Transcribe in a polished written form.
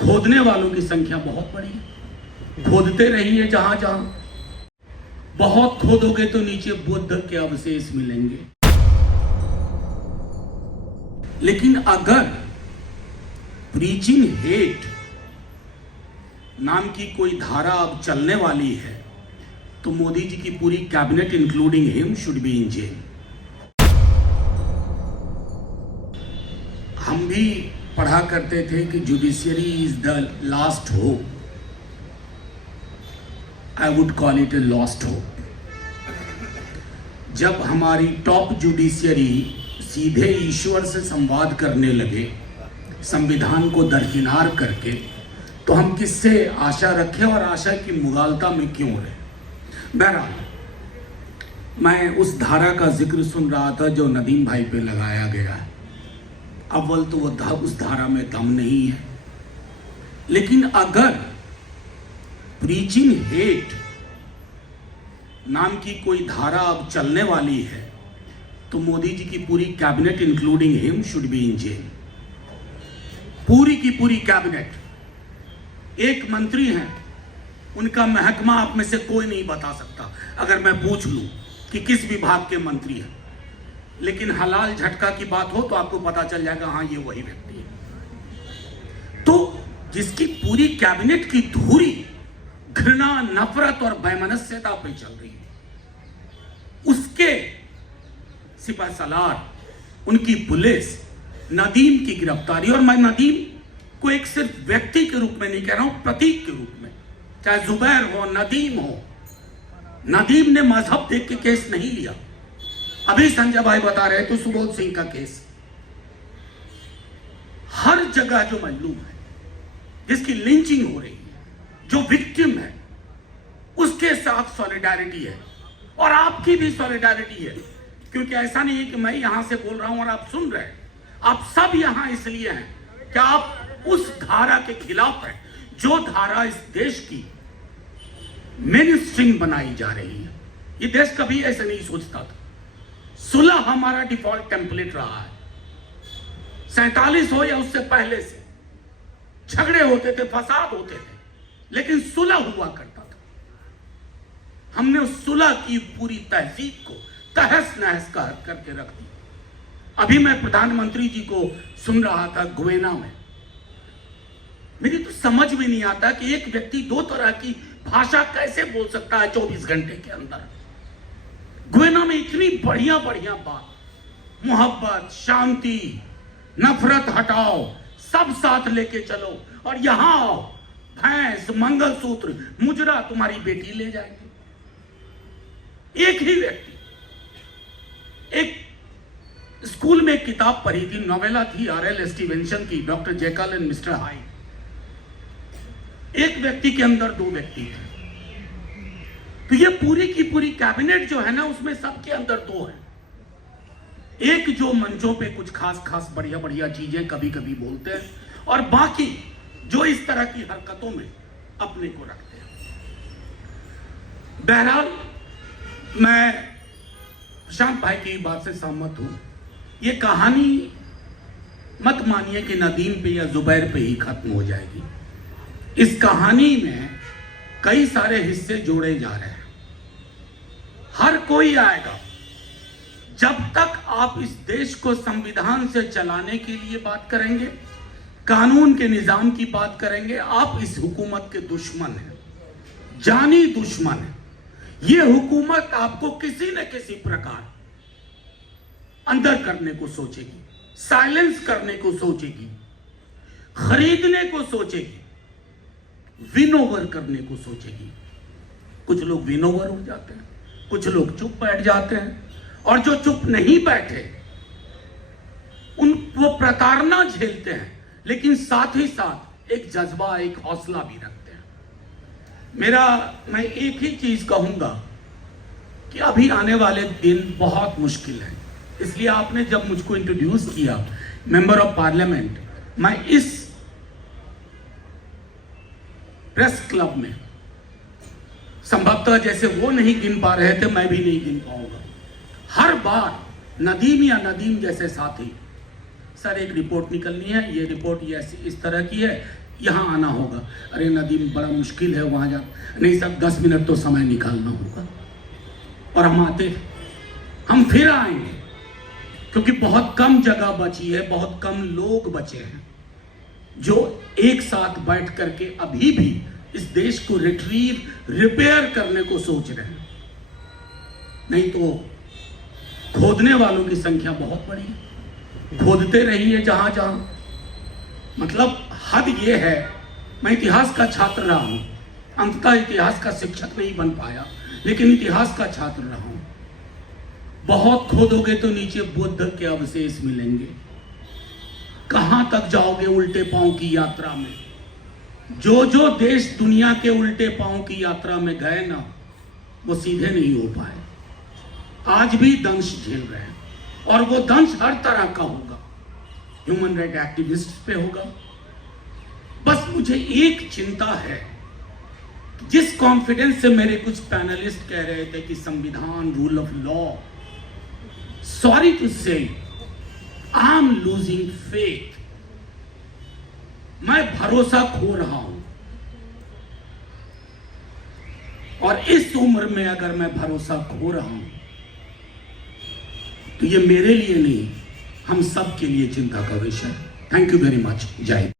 खोदने वालों की संख्या बहुत बड़ी है। खोदते रहिए जहां जहां, बहुत खोदोगे तो नीचे बुद्ध के अवशेष मिलेंगे। लेकिन अगर प्रीचिंग हेट नाम की कोई धारा अब चलने वाली है तो मोदी जी की पूरी cabinet including him should be in jail. हम भी पढ़ा करते थे कि judiciary is the last hope. I would call it a lost hope. जब हमारी टॉप जुडिशियरी सीधे ईश्वर से संवाद करने लगे संविधान को दरकिनार करके, तो हम किससे आशा रखें और आशा की मुगालता में क्यों रहे। बहरहाल, मैं उस धारा का जिक्र सुन रहा था जो नदीम भाई पे लगाया गया है। अव्वल तो वो उस धारा में दम नहीं है, लेकिन अगर प्रीचिंग हेट नाम की कोई धारा अब चलने वाली है तो मोदी जी की पूरी cabinet including him should be in jail. पूरी की पूरी कैबिनेट। एक मंत्री हैं, उनका महकमा आप में से कोई नहीं बता सकता अगर मैं पूछ लूं कि किस विभाग के मंत्री हैं, लेकिन हलाल झटका की बात हो तो आपको पता चल जाएगा, हाँ ये वही व्यक्ति है। तो जिसकी पूरी कैबिनेट की धुरी घृणा, नफरत और वैमनस्यता पे चल रही है, उसके सिपहसालार, उनकी पुलिस, नदीम की गिरफ्तारी। और मैं नदीम को एक सिर्फ व्यक्ति के रूप में नहीं कह रहा हूं, प्रतीक के रूप में। चाहे जुबैर हो, नदीम हो, नदीम ने मजहब देख के केस नहीं लिया। अभी संजय भाई बता रहे थे सुबोध सिंह का केस। हर जगह जो मजलूम है, जिसकी लिंचिंग हो रही है, जो विक्टिम है, उसके साथ सॉलिडारिटी है और आपकी भी सॉलिडारिटी है। क्योंकि ऐसा नहीं है कि मैं यहां से बोल रहा हूं और आप सुन रहे हैं। आप सब यहां इसलिए हैं कि आप उस धारा के खिलाफ हैं जो धारा इस देश की मेन स्ट्रीम बनाई जा रही है। ये देश कभी ऐसे नहीं सोचता था। सुलह हमारा डिफॉल्ट टेम्पलेट रहा है। 47 हो या उससे पहले से झगड़े होते थे, फसाद होते थे, लेकिन सुलह हुआ करता था। हमने उस सुलह की पूरी तहजीब को तहस नहस करके रख दी। अभी मैं प्रधानमंत्री जी को सुन रहा था गुवेना में। मेरी तो समझ में नहीं आता कि एक व्यक्ति दो तरह की भाषा कैसे बोल सकता है 24 घंटे के अंदर। गुवेना में इतनी बढ़िया बढ़िया बात, मोहब्बत, शांति, नफरत हटाओ, सब साथ लेके चलो, और यहां आओ, भैंस, मंगलसूत्र, मुजरा तुम्हारी बेटी ले जाएंगे। एक ही व्यक्ति। एक स्कूल में एक किताब पढ़ी थी, नोवेला थी R.L. स्टीवेंसन की, doctor Jekyll and mister hide. एक व्यक्ति के अंदर दो व्यक्ति थे। तो ये पूरी की पूरी कैबिनेट जो है ना, उसमें सबके अंदर दो है। एक जो मंचों पे कुछ खास खास बढ़िया बढ़िया चीजें कभी कभी बोलते हैं, और बाकी जो इस तरह की हरकतों में अपने को रखते हैं। बहरहाल, मैं प्रशांत भाई की बात से सहमत हूं। ये कहानी मत मानिए कि नदीम पे या जुबैर पे ही खत्म हो जाएगी। इस कहानी में कई सारे हिस्से जोड़े जा रहे हैं। हर कोई आएगा। जब तक आप इस देश को संविधान से चलाने के लिए बात करेंगे, कानून के निजाम की बात करेंगे, आप इस हुकूमत के दुश्मन हैं, जानी दुश्मन हैं। ये हुकूमत आपको किसी न किसी प्रकार अंदर करने को सोचेगी, साइलेंस करने को सोचेगी, खरीदने को सोचेगी, विनोवर करने को सोचेगी। कुछ लोग विनोवर हो जाते हैं, कुछ लोग चुप बैठ जाते हैं, और जो चुप नहीं बैठे वो प्रताड़ना झेलते हैं, लेकिन साथ ही साथ एक जज्बा, एक हौसला भी रखते हैं। मैं एक ही चीज कहूंगा कि अभी आने वाले दिन बहुत मुश्किल है। इसलिए आपने जब मुझको इंट्रोड्यूस किया मेंबर ऑफ पार्लियामेंट, मैं इस प्रेस क्लब में संभवतः जैसे वो नहीं गिन पा रहे थे, मैं भी नहीं गिन पाऊंगा। हर बार नदीम या नदीम जैसे साथी, सर एक रिपोर्ट निकलनी है, ये रिपोर्ट ये इस तरह की है, यहाँ आना होगा। अरे नदीम बड़ा मुश्किल है वहाँ जा, नहीं सर 10 मिनट तो समय निकालना होगा। और हम आते, हम फिर आएंगे, क्योंकि बहुत कम जगह बची है, बहुत कम लोग बचे हैं जो एक साथ बैठ करके अभी भी इस देश को रिपेयर करने को सोच रहे हैं। नहीं तो खोदने वालों की संख्या बहुत बड़ी है, खोदते रहिए जहां जहां। मतलब हद ये है, मैं इतिहास का छात्र रहा हूं, अंततः इतिहास का शिक्षक नहीं बन पाया, लेकिन इतिहास का छात्र रहा हूं। बहुत खोदोगे तो नीचे बुद्ध के अवशेष मिलेंगे। कहां तक जाओगे उल्टे पांव की यात्रा में? जो जो देश दुनिया के उल्टे पांव की यात्रा में गए ना, वो सीधे नहीं हो पाए। आज भी दंश झेल रहे हैं, और वो दंश हर तरह का होगा, ह्यूमन राइट एक्टिविस्ट पे होगा। बस मुझे एक चिंता है, जिस कॉन्फिडेंस से मेरे कुछ पैनलिस्ट कह रहे थे कि संविधान, rule of law, sorry to say I am losing faith. मैं भरोसा खो रहा हूं, और इस उम्र में अगर मैं भरोसा खो रहा हूं तो ये मेरे लिए नहीं, हम सब के लिए चिंता का विषय है। Thank you very much. जय हिंद।